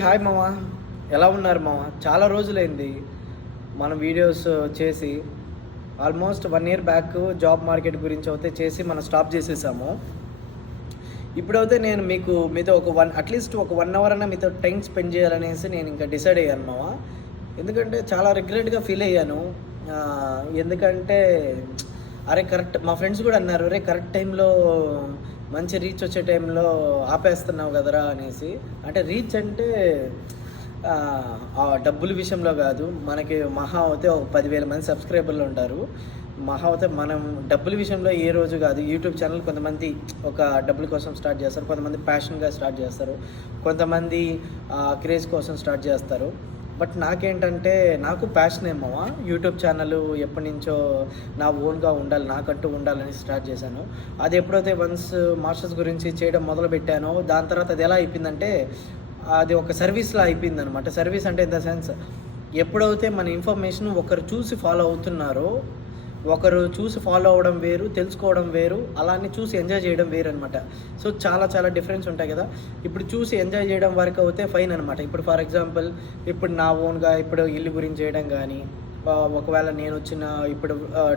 Hi మామ, ఎలా ఉన్నారు మామ? చాలా రోజులైంది మనం వీడియోస్ చేసి. Almost 1 year back job market గురించి అయితే చేసి మనం స్టాప్ చేసేసాము. ఇప్పుడైతే నేను మీతో అట్లీస్ట్ ఒక 1 అవర్ అన్నా మీతో టైం స్పెండ్ చేయాలనేసి నేను ఇంకా డిసైడ్ అయ్యాను మామ. ఎందుకంటే చాలా రిగ్రెట్గా ఫీల్ అయ్యాను. ఎందుకంటే కరెక్ట్ మా ఫ్రెండ్స్ కూడా అన్నారు, కరెక్ట్ టైంలో మంచి రీచ్ వచ్చే టైంలో ఆపేస్తున్నావు కదరా అనేసి. అంటే రీచ్ అంటే ఆ డబ్బుల విషయంలో కాదు, మనకి మహా అవుతే ఒక 10,000 మంది సబ్స్క్రైబర్లు ఉంటారు. మహా అవుతే మనం డబ్బుల విషయంలో ఏ రోజు కాదు. యూట్యూబ్ ఛానల్ కొంతమంది ఒక డబ్బుల కోసం స్టార్ట్ చేస్తారు, కొంతమంది ప్యాషన్గా స్టార్ట్ చేస్తారు, కొంతమంది క్రేజ్ కోసం స్టార్ట్ చేస్తారు. బట్ నాకేంటంటే నాకు ప్యాషన్ ఏమో యూట్యూబ్ ఛానల్ ఎప్పటి నుంచో నా ఓన్గా ఉండాలి, నాకంటూ ఉండాలని స్టార్ట్ చేశాను. అది ఎప్పుడైతే వన్స్ మాస్టర్స్ గురించి చేయడం మొదలుపెట్టానో దాని తర్వాత అది ఎలా అయిపోయిందంటే అది ఒక సర్వీస్లా అయిపోయింది అనమాట. సర్వీస్ అంటే ఇన్ ద సెన్స్, ఎప్పుడైతే మన ఇన్ఫర్మేషన్ ఒకరు చూసి ఫాలో అవుతున్నారో, ఒకరు చూసి ఫాలో అవ్వడం వేరు, తెలుసుకోవడం వేరు, అలానే చూసి ఎంజాయ్ చేయడం వేరు అనమాట. సో చాలా చాలా డిఫరెన్స్ ఉంటాయి కదా. ఇప్పుడు చూసి ఎంజాయ్ చేయడం వరకు అయితే ఫైన్ అనమాట. ఇప్పుడు ఫర్ ఎగ్జాంపుల్ ఇప్పుడు నా ఓన్గా ఇప్పుడు ఇల్లు గురించి చేయడం కానీ, ఒకవేళ నేను వచ్చిన ఇప్పుడు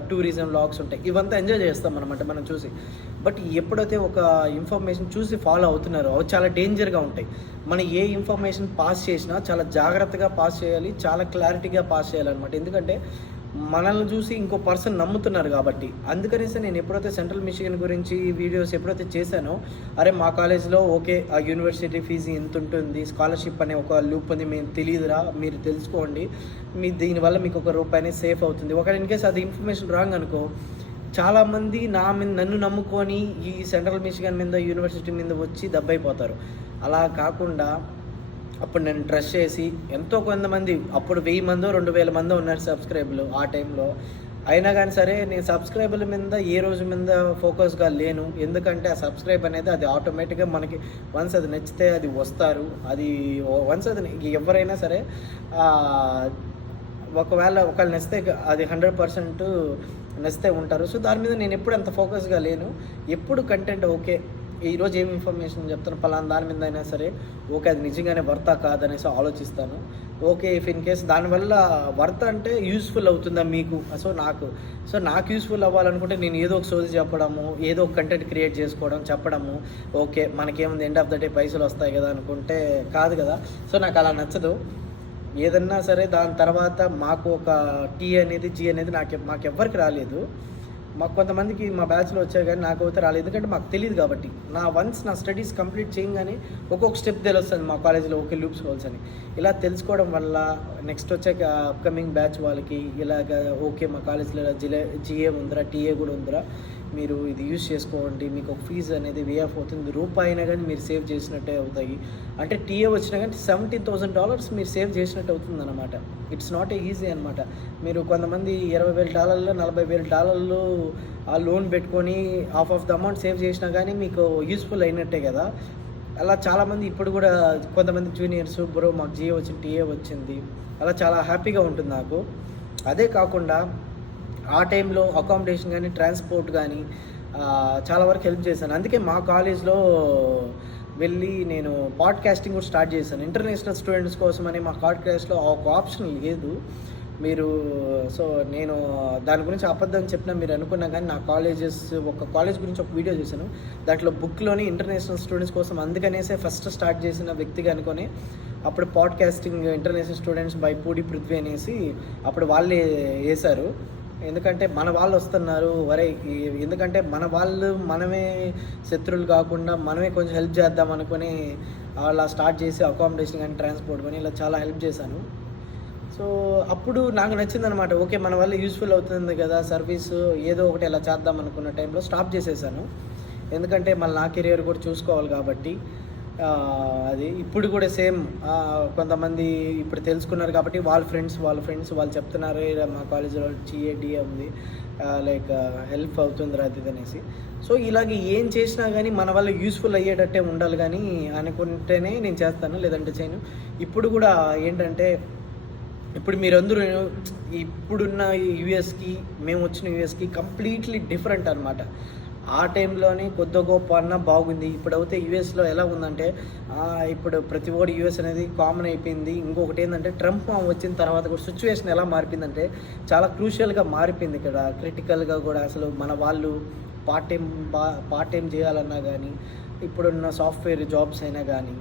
టూరిజం వ్లాగ్స్ ఉంటాయి, ఇవంతా ఎంజాయ్ చేస్తాం అనమాట మనం చూసి. బట్ ఎప్పుడైతే ఒక ఇన్ఫర్మేషన్ చూసి ఫాలో అవుతున్నారో అవి చాలా డేంజర్గా ఉంటాయి. మనం ఏ ఇన్ఫర్మేషన్ పాస్ చేసినా చాలా జాగ్రత్తగా పాస్ చేయాలి, చాలా క్లారిటీగా పాస్ చేయాలన్నమాట. ఎందుకంటే మనల్ని చూసి ఇంకో పర్సన్ నమ్ముతున్నారు కాబట్టి. అందుకనేసి నేను ఎప్పుడైతే సెంట్రల్ మిషిగన్ గురించి వీడియోస్ ఎప్పుడైతే చేశానో, మా కాలేజ్లో ఆ యూనివర్సిటీ ఫీజు ఎంత ఉంటుంది, స్కాలర్షిప్ అనే ఒక లూప్ ఉంది, మేము తెలియదురా, మీరు తెలుసుకోండి, దీనివల్ల మీకు ₹1 సేఫ్ అవుతుంది. ఒకవేళ ఇన్ కేసు అది ఇన్ఫర్మేషన్ రాంగ్ అనుకో, చాలామంది నన్ను నమ్ముకొని ఈ సెంట్రల్ మిషిగన్ మీద యూనివర్సిటీ మీద వచ్చి దబ్బైపోతారు. అలా కాకుండా అప్పుడు నేను ట్రస్ట్ చేసి ఎంతో కొంతమంది, అప్పుడు 1000 మందో 2000 మందో ఉన్నారు సబ్స్క్రైబర్లు ఆ టైంలో. అయినా కానీ సరే నేను సబ్స్క్రైబర్ల మీద ఏ రోజు మీద ఫోకస్గా లేను. ఎందుకంటే ఆ సబ్స్క్రైబ్ అనేది అది ఆటోమేటిక్గా మనకి వన్స్ అది నచ్చితే అది వస్తారు. అది వన్స్ అది ఎవరైనా సరే ఒకవేళ నచ్చితే అది 100% నచ్చితే ఉంటారు. సో దాని మీద నేను ఎప్పుడు అంత ఫోకస్గా లేను. ఎప్పుడు కంటెంట్ ఈరోజు ఏం ఇన్ఫర్మేషన్ చెప్తాను పలానా దాని మీద అయినా సరే అది నిజంగానే వర్తా కాదనేసి ఆలోచిస్తాను. ఇఫ్ ఇన్ కేస్ దానివల్ల వర్త అంటే యూస్ఫుల్ అవుతుందా మీకు, నాకు యూస్ఫుల్ అవ్వాలనుకుంటే నేను ఏదో ఒక సోది చెప్పడము, ఏదో ఒక కంటెంట్ క్రియేట్ చేసుకోవడం, చెప్పడము, మనకేముంది ఎండ్ ఆఫ్ ద డే పైసలు వస్తాయి కదా అనుకుంటే కాదు కదా. సో నాకు అలా నచ్చదు. ఏదన్నా సరే దాని తర్వాత మాకు ఒక టీ అనేది జీ అనేది మాకెవ్వరికి రాలేదు. మాకు కొంతమందికి మా బ్యాచ్లో వచ్చాయి కానీ నాకు అయితే రాలేదు. ఎందుకంటే మాకు తెలియదు కాబట్టి. నా స్టడీస్ కంప్లీట్ చేయగానే ఒక్కొక్క స్టెప్ తెలుస్తుంది మా కాలేజీలో లూప్స్ హోల్స్ అని. ఇలా తెలుసుకోవడం వల్ల నెక్స్ట్ వచ్చే అప్కమింగ్ బ్యాచ్ వాళ్ళకి ఇలాగ మా కాలేజీలో జిఏ ఉందిరా, టీఏ కూడా ఉందిరా, మీరు ఇది యూజ్ చేసుకోండి, మీకు ఒక ఫీజు అనేది వే ఆఫ్ అవుతుంది, రూపాయి అయినా కానీ మీరు సేవ్ చేసినట్టే అవుతాయి. అంటే టీఏ వచ్చినా కానీ $17,000 మీరు సేవ్ చేసినట్టు అవుతుంది అనమాట. ఇట్స్ నాట్ ఈజీ అనమాట. మీరు కొంతమంది $20,000 $40,000 ఆ లోన్ పెట్టుకొని half of the amount save చేసినా కానీ మీకు యూస్ఫుల్ అయినట్టే కదా. అలా చాలామంది ఇప్పుడు కూడా కొంతమంది జూనియర్స్ మాకు జిఏ వచ్చింది, టీఏ వచ్చింది, అలా చాలా హ్యాపీగా ఉంటుంది నాకు. అదే కాకుండా ఆ టైంలో అకామిడేషన్ కానీ, ట్రాన్స్పోర్ట్ కానీ చాలా వరకు హెల్ప్ చేశాను. అందుకే మా కాలేజ్లో వెళ్ళి నేను పాడ్కాస్టింగ్ కూడా స్టార్ట్ చేశాను. ఇంటర్నేషనల్ స్టూడెంట్స్ కోసమని మా పాడ్కాస్ట్లో ఒక ఆప్షన్ లేదు. నేను దాని గురించి అబద్ధం చెప్పినా మీరు అనుకున్నా కానీ నా కాలేజ్ గురించి ఒక వీడియో చేశాను. దాంట్లో బుక్లోని ఇంటర్నేషనల్ స్టూడెంట్స్ కోసం అందుకనేసే ఫస్ట్ స్టార్ట్ చేసిన వ్యక్తిగా అనుకొని అప్పుడు podcasting international students by Pudi Prithvi అనేసి అప్పుడు వాళ్ళే వేశారు. ఎందుకంటే మన వాళ్ళు వస్తున్నారు, ఎందుకంటే మనమే శత్రువులు కాకుండా మనమే కొంచెం హెల్ప్ చేద్దాం అనుకుని అలా స్టార్ట్ చేసి అకామిడేషన్ కానీ, ట్రాన్స్పోర్ట్ కానీ ఇలా చాలా హెల్ప్ చేశాను. సో అప్పుడు నాకు నచ్చిందనమాట. మన వల్ల యూస్ఫుల్ అవుతుంది కదా సర్వీసు, ఏదో ఒకటి ఇలా చేద్దాం అనుకున్న టైంలో స్టాప్ చేసేసాను. ఎందుకంటే మళ్ళీ నా కెరియర్ కూడా చూసుకోవాలి కాబట్టి. అది ఇప్పుడు కూడా సేమ్ కొంతమంది ఇప్పుడు తెలుసుకున్నారు కాబట్టి వాళ్ళ ఫ్రెండ్స్ వాళ్ళు చెప్తున్నారు, మా కాలేజీలో టీఏ ఉంది, లైక్ హెల్ప్ అవుతుంది అది అనేసి. సో ఇలాగ ఏం చేసినా కానీ మన వల్ల యూస్ఫుల్ అయ్యేటట్టే ఉండాలి కానీ అనుకుంటేనే నేను చేస్తాను, లేదంటే చేయను. ఇప్పుడు కూడా ఏంటంటే ఇప్పుడు మీరందరూ ఇప్పుడున్న యూఎస్కి మేము వచ్చిన యూఎస్కి కంప్లీట్లీ డిఫరెంట్ అనమాట. ఆ టైంలోని కొద్ది గొప్ప అన్న బాగుంది. ఇప్పుడైతే యూఎస్లో ఎలా ఉందంటే ఇప్పుడు ప్రతి ఓడి యూఎస్ అనేది కామన్ అయిపోయింది. ఇంకొకటి ఏంటంటే ట్రంప్ వచ్చిన తర్వాత కూడా సిచ్యువేషన్ ఎలా మారిపోయిందంటే చాలా క్రూషియల్గా మారిపోయింది ఇక్కడ. క్రిటికల్గా కూడా అసలు మన వాళ్ళు పార్ట్ టైం చేయాలన్నా కానీ, ఇప్పుడున్న సాఫ్ట్వేర్ జాబ్స్ అయినా కానీ,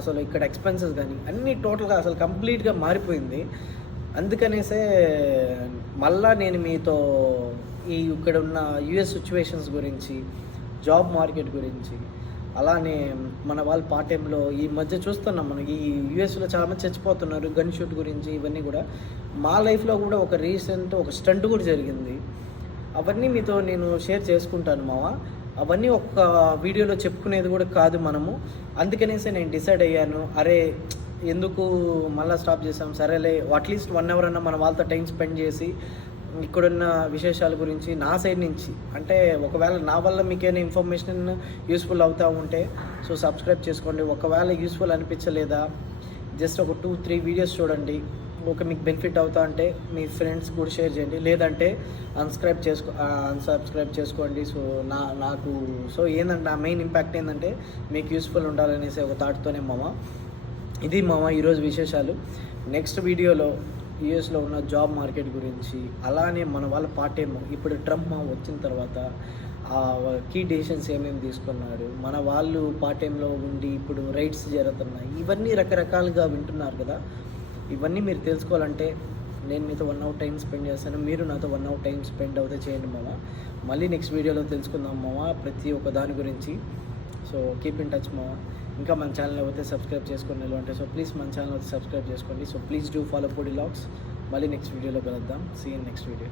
అసలు ఇక్కడ ఎక్స్పెన్సెస్ కానీ అన్నీ టోటల్గా అసలు కంప్లీట్గా మారిపోయింది. అందుకనేసే మళ్ళా నేను మీతో ఇక్కడ ఉన్న యూఎస్ సిచ్యువేషన్స్ గురించి, జాబ్ మార్కెట్ గురించి, అలానే మన వాళ్ళు పార్ట్ టైంలో ఈ మధ్య చూస్తున్నాం మనం ఈ యూఎస్లో చాలామంది చచ్చిపోతున్నారు, గన్ షూట్ గురించి ఇవన్నీ కూడా. మా లైఫ్లో కూడా ఒక స్టంట్ కూడా జరిగింది. అవన్నీ మీతో నేను షేర్ చేసుకుంటాను మావా. అవన్నీ ఒక వీడియోలో చెప్పుకునేది కూడా కాదు మనము. అందుకనేసి నేను డిసైడ్ అయ్యాను, అరే ఎందుకు మళ్ళీ స్టాప్ చేసాం, సరేలే అట్లీస్ట్ 1 అవర్ అన్నా మన వాళ్ళతో టైం స్పెండ్ చేసి ఇక్కడున్న విశేషాల గురించి నా సైడ్ నుంచి, అంటే ఒకవేళ నా వల్ల మీకేమైనా ఇన్ఫర్మేషన్ యూస్ఫుల్ అవుతూ ఉంటే సో సబ్స్క్రైబ్ చేసుకోండి. ఒకవేళ యూస్ఫుల్ అనిపించలేదా జస్ట్ ఒక 2-3 వీడియోస్ చూడండి. మీకు బెనిఫిట్ అవుతా అంటే మీ ఫ్రెండ్స్ కూడా షేర్ చేయండి, లేదంటే అన్సబ్స్క్రైబ్ చేసుకోండి. సో నాకు ఏంటంటే నా మెయిన్ ఇంపాక్ట్ ఏంటంటే మీకు యూస్ఫుల్ ఉండాలనేసి ఒక థాట్తోనే ఇది ఈరోజు విశేషాలు. నెక్స్ట్ వీడియోలో యూఎస్లో ఉన్న జాబ్ మార్కెట్ గురించి, అలానే మన వాళ్ళ పార్ట్ టైం ఇప్పుడు ట్రంప్ వచ్చిన తర్వాత కీ డెసిషన్స్ ఏమేమి తీసుకున్నాడు, మన వాళ్ళు పార్ట్ టైంలో ఉండి ఇప్పుడు రైట్స్ జరుగుతున్నాయి, ఇవన్నీ రకరకాలుగా వింటున్నారు కదా. ఇవన్నీ మీరు తెలుసుకోవాలంటే నేను మీతో 1 అవర్ టైం స్పెండ్ చేస్తాను, మీరు నాతో 1 అవర్ టైం స్పెండ్ అవుతే చేయండి మళ్ళీ నెక్స్ట్ వీడియోలో తెలుసుకుందాం ప్రతి ఒక్క దాని గురించి. సో కీప్ ఇన్ టచ్ ఇంకా మన ఛానల్ అయితే సబ్స్క్రైబ్ చేసుకోండి అంటే సో ప్లీజ్ మన ఛానల్ అయితే సబ్స్క్రైబ్ చేసుకోండి. సో ప్లీజ్ డూ ఫాలో పొడి లాగ్స్. మళ్ళీ నెక్స్ట్ వీడియోలో కలుద్దాం. See in next video.